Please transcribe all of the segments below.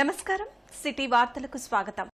నమస్కారం. సిటీ వార్తలకు స్వాగతం.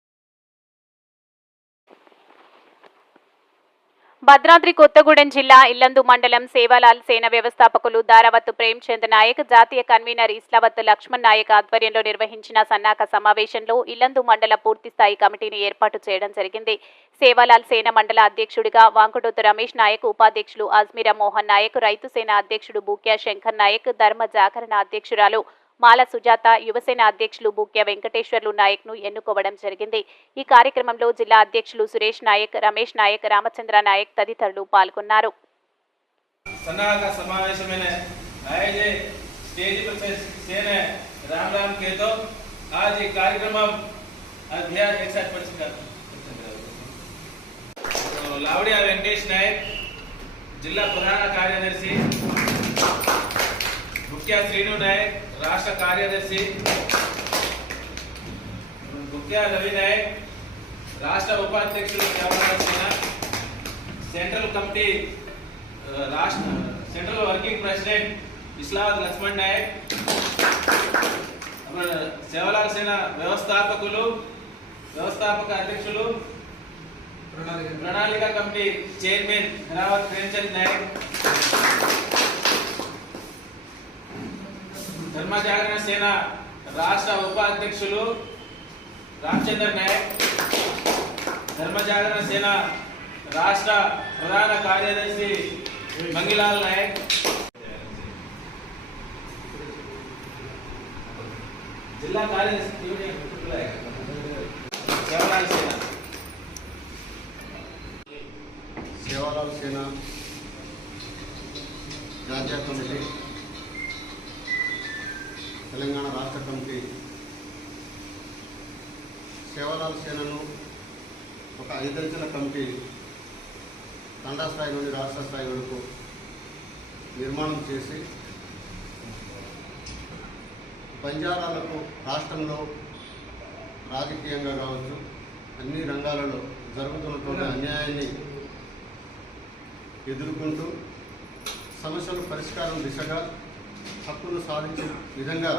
భద్రాద్రి కొత్తగూడెం జిల్లా ఇల్లందు మండలం సేవాలాల్ సేన వ్యవస్థాపకులు దారావత్తు ప్రేమ్చంద్ నాయక్ జాతీయ కన్వీనర్ ఇస్లావత్ లక్ష్మణ్ నాయక్ ఆధ్వర్యంలో నిర్వహించిన సన్నాహక సమావేశంలో ఇల్లందు మండల పూర్తిస్థాయి కమిటీని ఏర్పాటు చేయడం జరిగింది. సేవాలాల్ సేన మండల అధ్యక్షుడిగా వాంకుటోతు రమేష్ నాయక్ ఉపాధ్యక్షులు అజ్మీరా మోహన్ నాయక్ రైతు సేన అధ్యక్షుడు బూక్యా శంకర్ నాయక్ ధర్మ జాగరణ అధ్యక్షురాలు మాల సుజాత యువసేన అధ్యక్షులు బుక్య వెంకటేశ్వర్లు నాయక్ను ఎన్నుకోవడం జరిగింది. ఈ కార్యక్రమంలో జిల్లా అధ్యక్షులు సురేష్ నాయక్ రమేష్ నాయక్ రామచంద్ర నాయక్ తదితరులు పాల్గొన్నారు. వెంకటేష్ నాయక్ జిల్లా ప్రధాన కార్యదర్శి ముఖ్య శ్రీను నాయక్ రాష్ట్ర కార్యదర్శి. ముఖ్య రవి నాయక్ రాష్ట్ర ఉపాధ్యక్షుడు సేన సెంట్రల్ కమిటీ రాష్ట్ర central working president Islad Lakshman Nayak. Sevalal Sena వ్యవస్థాపకులు వ్యవస్థాపక అధ్యక్షులు. ప్రణాళిక కమిటీ చైర్మన్ హెరావత్ ప్రేమ్చంద్ నాయక్. ధర్మ జాగరణ సేన రాష్ట్ర ఉపాధ్యక్షులు రామచంద్ర నాయక్ ధర్మ జాగరణ సేన రాష్ట్ర ప్రధాన కార్యదర్శి మంగిలాల్ నాయక్. జిల్లా కార్యదర్శి యూనియన్ సేవలాల్ సేన. సేవాలాల్ సేన. జాతీయ కమిటీ తెలంగాణ రాష్ట్ర కమిటీ సేవాలాల్ సేనను ఒక ఐదంచెల కమిటీ తండా స్థాయి నుండి రాష్ట్ర స్థాయి వరకు నిర్మాణం చేసి బంజారాలకు రాష్ట్రంలో రాజకీయంగా కావచ్చు అన్ని రంగాలలో జరుగుతున్నటువంటి అన్యాయాన్ని ఎదుర్కొంటూ సమస్యల పరిష్కారం దిశగా హక్కులు సాధించే విధంగా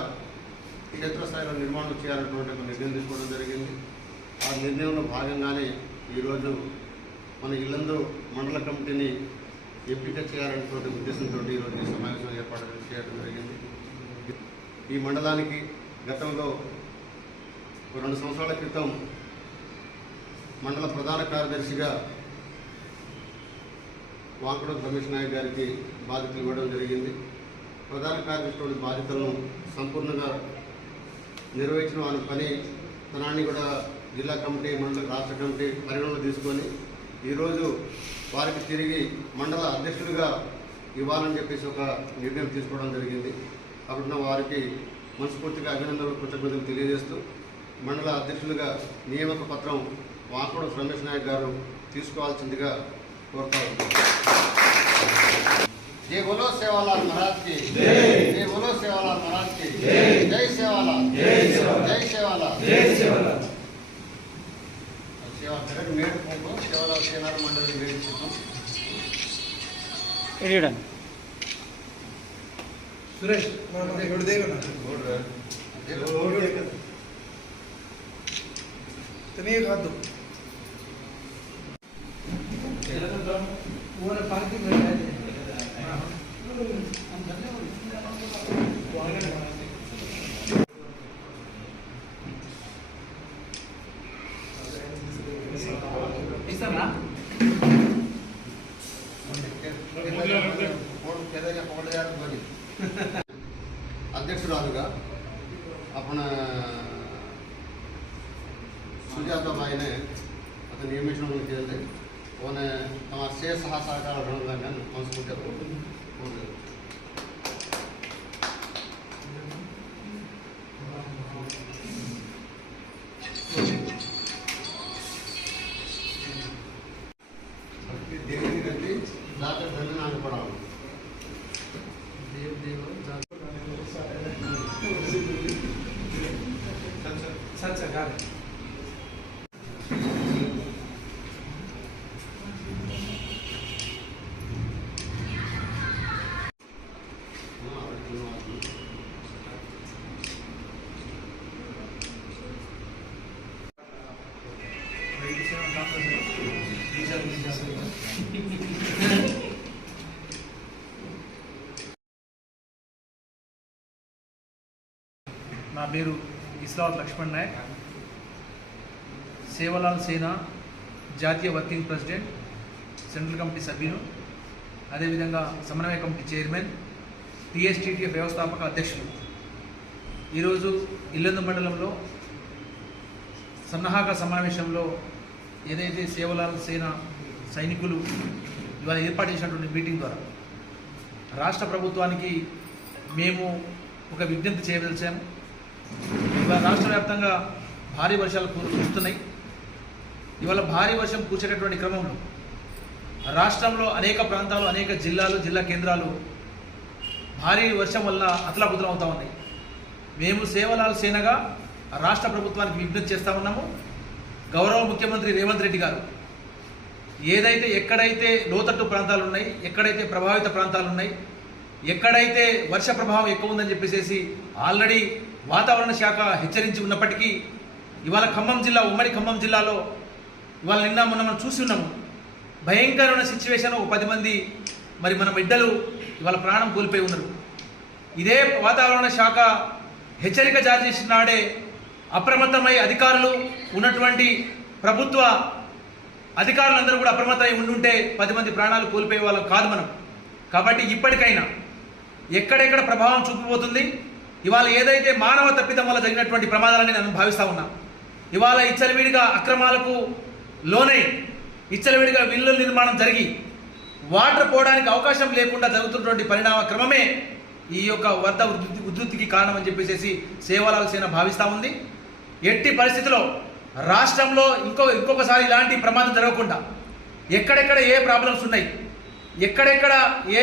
క్షేత్రస్థాయిలో నిర్మాణం చేయాలన్నటువంటి ఒక నిర్ణయం తీసుకోవడం జరిగింది. ఆ నిర్ణయంలో భాగంగానే ఈరోజు మన ఇల్లందు మండల కమిటీని ఎంపిక చేయాలన్నటువంటి ఉద్దేశంతో ఈరోజు ఈ సమావేశం ఏర్పాటు చేయడం జరిగింది. ఈ మండలానికి గతంలో రెండు సంవత్సరాల క్రితం మండల ప్రధాన కార్యదర్శిగా వాంకుడు రమేష్ నాయక్ గారికి బాధ్యతలు ఇవ్వడం జరిగింది. ప్రధాన కార్యదర్శి బాధ్యతలను సంపూర్ణంగా నిర్వహించిన వారి పని తనాన్ని కూడా జిల్లా కమిటీ మండల రాష్ట్ర కమిటీ పరిగణలో తీసుకొని ఈరోజు వారికి తిరిగి మండల అధ్యక్షుడిగా ఇవ్వాలని చెప్పేసి ఒక నిర్ణయం తీసుకోవడం జరిగింది. కాబట్టి వారికి మనస్ఫూర్తిగా అభినందనలు కృతజ్ఞతలు తెలియజేస్తూ మండల అధ్యక్షులుగా నియామక పత్రం వాకుడు రమేష్ నాయక్ గారు తీసుకోవాల్సిందిగా కోరుతా ఉన్నాను जय बोलो सेवालाल महाराज की जय बोलो सेवालाल महाराज की जय सेवालाल जय सेवालाल जय सेवालाल सेवा करेक्ट मेड को सेवालाल सेना मंडल मेड चित्तू ಸುರೇಶ್ ಹಿಡ್ದೇವನ ತನಿಗೆ ಕಾದ್ದು ಓರ ಪಾರ್ಕಿಂಗ್ ఇస్తారా? అధ్యక్షురాలుగా అప్పుడు సుజాతబాయినే అతను నియమించడం చేయాలి ఓనే తమ సే సహా సహకార రంగాన్ని మనసుకుంటే నా పేరు ఇస్లావత్ లక్ష్మణ్ నాయక్. సేవలాల్ సేనా జాతీయ వర్కింగ్ ప్రెసిడెంట్ సెంట్రల్ కమిటీ సభ్యులు అదేవిధంగా సమన్వయ కమిటీ చైర్మన్ టీఎస్టీటీఎఫ్ వ్యవస్థాపక అధ్యక్షులు. ఈరోజు ఇల్లందు మండలంలో సన్నాహక సమావేశంలో ఏదైతే సేవలాల్ సేన సైనికులు ఇవాళ ఏర్పాటు చేసినటువంటి మీటింగ్ ద్వారా రాష్ట్ర ప్రభుత్వానికి మేము ఒక విజ్ఞప్తి చేయదలిచాము ఇవాళ రాష్ట్ర వ్యాప్తంగా భారీ వర్షాలు కురుస్తున్నాయి. ఇవాళ భారీ వర్షం కూర్చేటటువంటి క్రమంలో రాష్ట్రంలో అనేక ప్రాంతాలు అనేక జిల్లాలు జిల్లా కేంద్రాలు భారీ వర్షం వల్ల అతలాకుతలం అవుతా ఉన్నాయి. మేము సేవలాల్ సేనగా రాష్ట్ర ప్రభుత్వానికి విజ్ఞప్తి చేస్తా ఉన్నాము. గౌరవ ముఖ్యమంత్రి రేవంత్ రెడ్డి గారు ఏదైతే ఎక్కడైతే లోతట్టు ప్రాంతాలు ఉన్నాయి ఎక్కడైతే ప్రభావిత ప్రాంతాలు ఉన్నాయి ఎక్కడైతే వర్ష ప్రభావం ఎక్కువ ఉందని చెప్పేసి ఆల్రెడీ వాతావరణ శాఖ హెచ్చరించి ఉన్నప్పటికీ ఇవాళ ఖమ్మం జిల్లా ఉమ్మడి ఖమ్మం జిల్లాలో ఇవాళ నిన్న మొన్న మనం చూసి ఉన్నాము భయంకరమైన సిచ్యువేషన్ ఒక పది మంది మరి మన బిడ్డలు ఇవాళ ప్రాణం కోల్పోయి ఉన్నారు. ఇదే వాతావరణ శాఖ హెచ్చరిక జారీ చేసిన నాడే అప్రమత్తమై అధికారులు ఉన్నటువంటి ప్రభుత్వ అధికారులందరూ కూడా అప్రమత్తమై ఉండుంటే పది మంది ప్రాణాలు కోల్పోయే వాళ్ళం కాదు మనం. కాబట్టి ఇప్పటికైనా ఎక్కడెక్కడ ప్రభావం చూపిపోతుంది ఇవాళ ఏదైతే మానవ తప్పిదం వల్ల జరిగినటువంటి ప్రమాదాలని నేను భావిస్తా ఉన్నా ఇవాళ ఇచ్చలవిడిగా అక్రమాలకు లోనై ఇచ్చలవిడిగా విల్లుల నిర్మాణం జరిగి వాటర్ పోవడానికి అవకాశం లేకుండా జరుగుతున్నటువంటి పరిణామ క్రమమే ఈ యొక్క వద్ద ఉధృతి ఉధృతికి కారణం అని చెప్పేసి సేవలాల సేన భావిస్తూ ఉంది. ఎట్టి పరిస్థితిలో రాష్ట్రంలో ఇంకో ఇంకొకసారి ఇలాంటి ప్రమాదం జరగకుండా ఎక్కడెక్కడ ఏ ప్రాబ్లమ్స్ ఉన్నాయి ఎక్కడెక్కడ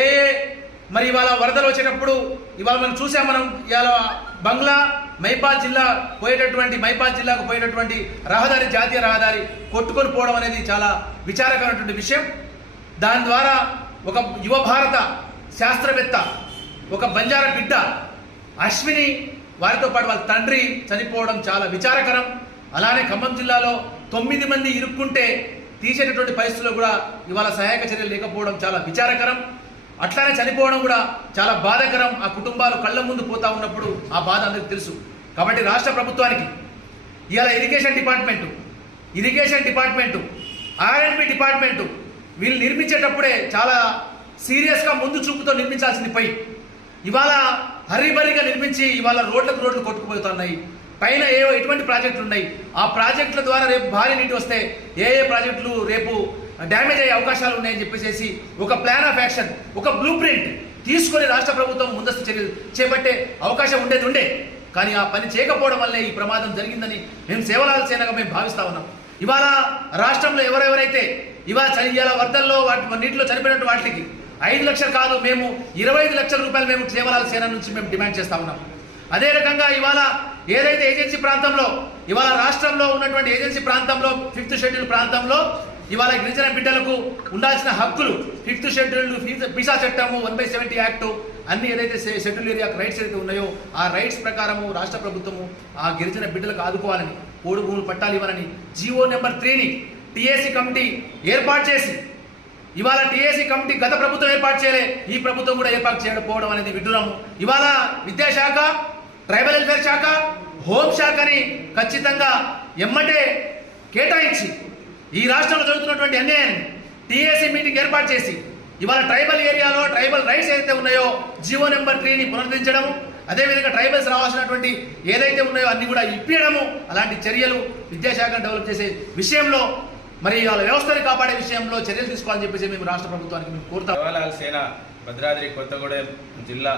ఏ ఏ మరి ఇవాళ వరదలు వచ్చేటప్పుడు ఇవాళ మనం చూసాం మనం ఇవాళ బంగ్లా మైపాల్ జిల్లా పోయేటటువంటి మైపాల్ జిల్లాకు పోయేటటువంటి రహదారి జాతీయ రహదారి కొట్టుకొని పోవడం అనేది చాలా విచారకరమైనటువంటి విషయం. దాని ద్వారా ఒక యువ భారత శాస్త్రవేత్త ఒక బంజారా బిడ్డ అశ్విని వారితో పాటు వాళ్ళ తండ్రి చనిపోవడం చాలా విచారకరం. అలానే ఖమ్మం జిల్లాలో తొమ్మిది మంది ఇరుక్కుంటే తీసేటటువంటి పరిస్థితుల్లో కూడా ఇవాళ సహాయక చర్యలు లేకపోవడం చాలా విచారకరం. అట్లానే చనిపోవడం కూడా చాలా బాధాకరం. ఆ కుటుంబాలు కళ్ళ ముందు పోతా ఉన్నప్పుడు ఆ బాధ అందరికి తెలుసు. కాబట్టి రాష్ట్ర ప్రభుత్వానికి ఇవాళ irrigation department irrigation department R and B department వీళ్ళు నిర్మించేటప్పుడే చాలా సీరియస్గా ముందు చూపుతో నిర్మించాల్సింది పై. ఇవాళ హరిబరిగా నిర్మించి ఇవాళ రోడ్లకు రోడ్లు కొట్టుకుపోతున్నాయి. పైన ఏ ఎటువంటి ప్రాజెక్టులు ఉన్నాయి? ఆ ప్రాజెక్టుల ద్వారా రేపు భారీ నీటి వస్తే ఏ ఏ ప్రాజెక్టులు రేపు డ్యామేజ్ అయ్యే అవకాశాలు ఉన్నాయని చెప్పేసి ఒక ప్లాన్ ఆఫ్ యాక్షన్ ఒక బ్లూ ప్రింట్ తీసుకొని రాష్ట్ర ప్రభుత్వం ముందస్తు చర్యలు చేపట్టే అవకాశం ఉండేది ఉండే. కానీ ఆ పని చేయకపోవడం వల్లే ఈ ప్రమాదం జరిగిందని మేము సేవలాల సేనగా మేము భావిస్తా ఉన్నాం. ఇవాళ రాష్ట్రంలో ఎవరెవరైతే ఇవాళ ఇవాళ వరదల్లో వాటి నీటిలో చనిపోయినట్టు వాటికి ఐదు లక్షలు కాదు మేము ఇరవై ఐదు లక్షల రూపాయలు మేము సేవలాల సేన నుంచి మేము డిమాండ్ చేస్తా ఉన్నాం. అదే రకంగా ఇవాళ ఏదైతే ఏజెన్సీ ప్రాంతంలో ఇవాళ రాష్ట్రంలో ఉన్నటువంటి ఏజెన్సీ ప్రాంతంలో ఫిఫ్త్ షెడ్యూల్ ప్రాంతంలో ఇవాళ గిరిజన బిడ్డలకు ఉండాల్సిన హక్కులు ఫిఫ్త్ షెడ్యూల్ పిసా చట్టము వన్ బై సెవెంటీ యాక్టు అన్ని ఏదైతే షెడ్యూల్ ఏరియా రైట్స్ ఏదైతే ఉన్నాయో ఆ రైట్స్ ప్రకారము రాష్ట్ర ప్రభుత్వము ఆ గిరిజన బిడ్డలకు ఆదుకోవాలని పోడు భూములు పట్టాలు ఇవ్వాలని జీవో నెంబర్ త్రీని టీఏసీ కమిటీ ఏర్పాటు చేసి ఇవాళ టీఏసీ కమిటీ గత ప్రభుత్వం ఏర్పాటు చేయలే ఈ ప్రభుత్వం కూడా ఏర్పాటు చేయకపోవడం అనేది విడ్డూరము. ఇవాళ విద్యాశాఖ ట్రైబల్ వెల్ఫేర్ శాఖ హోంశాఖని ఖచ్చితంగా ఎమ్మటే కేటాయించి ఈ రాష్ట్రంలో జరుగుతున్నటువంటి అన్యాయాన్ని టీఏసీ మీటింగ్ ఏర్పాటు చేసి ఇవాళ ట్రైబల్ ఏరియాలో ట్రైబల్ రైట్స్ ఏదైతే ఉన్నాయో జియో నెంబర్ త్రీని పునరుద్ధరించడము అదేవిధంగా ట్రైబల్స్ రావాల్సినటువంటి ఏదైతే ఉన్నాయో అన్ని కూడా ఇప్పించడము అలాంటి చర్యలు విద్యాశాఖను డెవలప్ చేసే విషయంలో మరి వాళ్ళ వ్యవస్థని కాపాడే విషయంలో చర్యలు తీసుకోవాలని చెప్పేసి మేము రాష్ట్ర ప్రభుత్వానికి మేము కోరుతాం. జవహర్లాల్ సేన భద్రాద్రి కొత్తగూడెం జిల్లా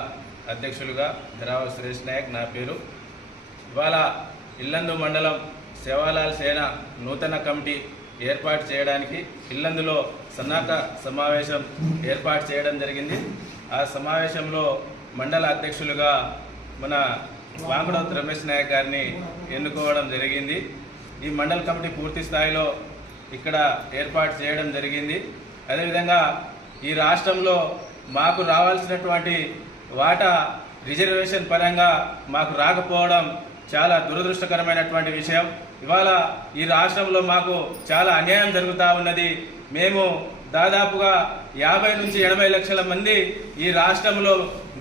అధ్యక్షులుగా ధరావ సురేష్ నాయక్ నా పేరు. ఇవాళ ఇల్లందు మండలం సేవాలాల్ సేన నూతన కమిటీ ఏర్పాటు చేయడానికి ఇల్లందులో సన్నాహక సమావేశం ఏర్పాటు చేయడం జరిగింది. ఆ సమావేశంలో మండల అధ్యక్షులుగా మన వాంగడోత్ రమేష్ నాయక్ గారిని ఎన్నుకోవడం జరిగింది. ఈ మండల కమిటీ పూర్తి స్థాయిలో ఇక్కడ ఏర్పాటు చేయడం జరిగింది. అదేవిధంగా ఈ రాష్ట్రంలో మాకు రావాల్సినటువంటి వాటా రిజర్వేషన్ పరంగా మాకు రాకపోవడం చాలా దురదృష్టకరమైనటువంటి విషయం. ఇవాళ ఈ రాష్ట్రంలో మాకు చాలా అన్యాయం జరుగుతూ ఉన్నది. మేము దాదాపుగా యాభై నుంచి ఎనభై లక్షల మంది ఈ రాష్ట్రంలో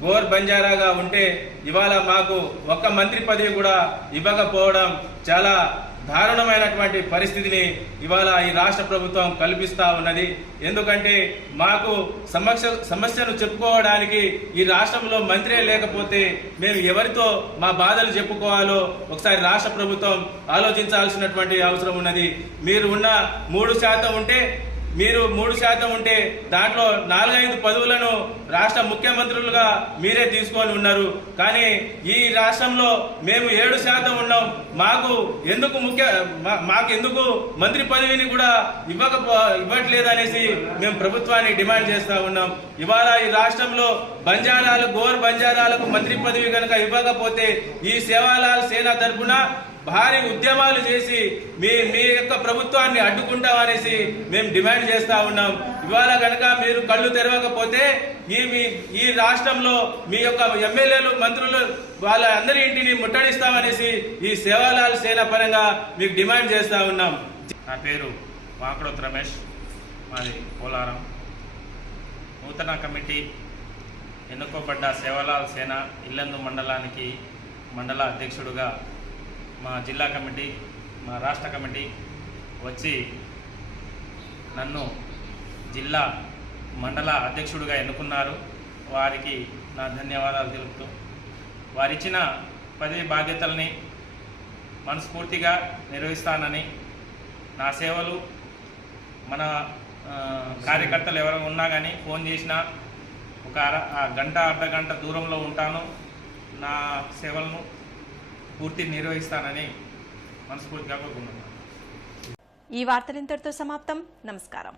గోర్ బంజారాగా ఉంటే ఇవాళ మాకు ఒక్క మంత్రి పదవి కూడా ఇవ్వకపోవడం చాలా దారుణమైనటువంటి పరిస్థితిని ఇవాళ ఈ రాష్ట్ర ప్రభుత్వం కల్పిస్తూ ఉన్నది. ఎందుకంటే మాకు సమస్య సమస్యను చెప్పుకోవడానికి ఈ రాష్ట్రంలో మంత్రే లేకపోతే మేము ఎవరితో మా బాధలు చెప్పుకోవాలో ఒకసారి రాష్ట్ర ప్రభుత్వం ఆలోచించాల్సినటువంటి అవసరం ఉన్నది. మీరు ఉన్న మూడు శాతం ఉంటే మీరు మూడు శాతం ఉంటే దాంట్లో నాలుగైదు పదవులను రాష్ట్ర ముఖ్యమంత్రులుగా మీరే తీసుకొని ఉన్నారు. కానీ ఈ రాష్ట్రంలో మేము ఏడు శాతం ఉన్నాం. మాకు ఎందుకు ముఖ్య మా- మాకు ఎందుకు మంత్రి పదవిని కూడా ఇవ్వకపో ఇవ్వట్లేదు అనేసి మేము ప్రభుత్వాన్ని డిమాండ్ చేస్తూ ఉన్నాం. ఇవాళ ఈ రాష్ట్రంలో బంజారాలు గోర్ బంజారాలకు మంత్రి పదవి కనుక ఇవ్వకపోతే ఈ సేవాలాల్ సేన తరపున భారీ ఉద్యమాలు చేసి మీ మీ యొక్క ప్రభుత్వాన్ని అడ్డుకుంటామనేసి మేము డిమాండ్ చేస్తా ఉన్నాం. ఇవాళ కనుక మీరు కళ్ళు తెరవకపోతే ఈ మీ- ఈ రాష్ట్రంలో మీ యొక్క ఎమ్మెల్యేలు మంత్రులు వాళ్ళ అందరి ఇంటిని ముట్టడిస్తామనేసి ఈ సేవాలాల్ సేన పరంగా మీకు డిమాండ్ చేస్తా ఉన్నాం. నా పేరు వాంకడోత్ రమేష్. మాది పోలారం నూతన కమిటీ ఎన్నుకోబడ్డ సేవలాల్ సేన ఇల్లందు మండలానికి మండల అధ్యక్షుడుగా మా జిల్లా కమిటీ మా రాష్ట్ర కమిటీ వచ్చి నన్ను జిల్లా మండల అధ్యక్షుడిగా ఎన్నుకున్నారు. వారికి నా ధన్యవాదాలు తెలుపుతూ వారిచ్చిన పదవి బాధ్యతల్ని మనస్ఫూర్తిగా నిర్వహిస్తానని నా సేవలు మన కార్యకర్తలు ఎవరు ఉన్నా కానీ ఫోన్ చేసినా ఒక అర ఆ గంట అర్ధ గంట దూరంలో ఉంటాను. నా సేవలను పూర్తి నిర్వహిస్తానని మనస్ఫూర్తిగా కోరుకుంటున్నాను. ఈ వార్తలు ఇంతటితో సమాప్తం. నమస్కారం.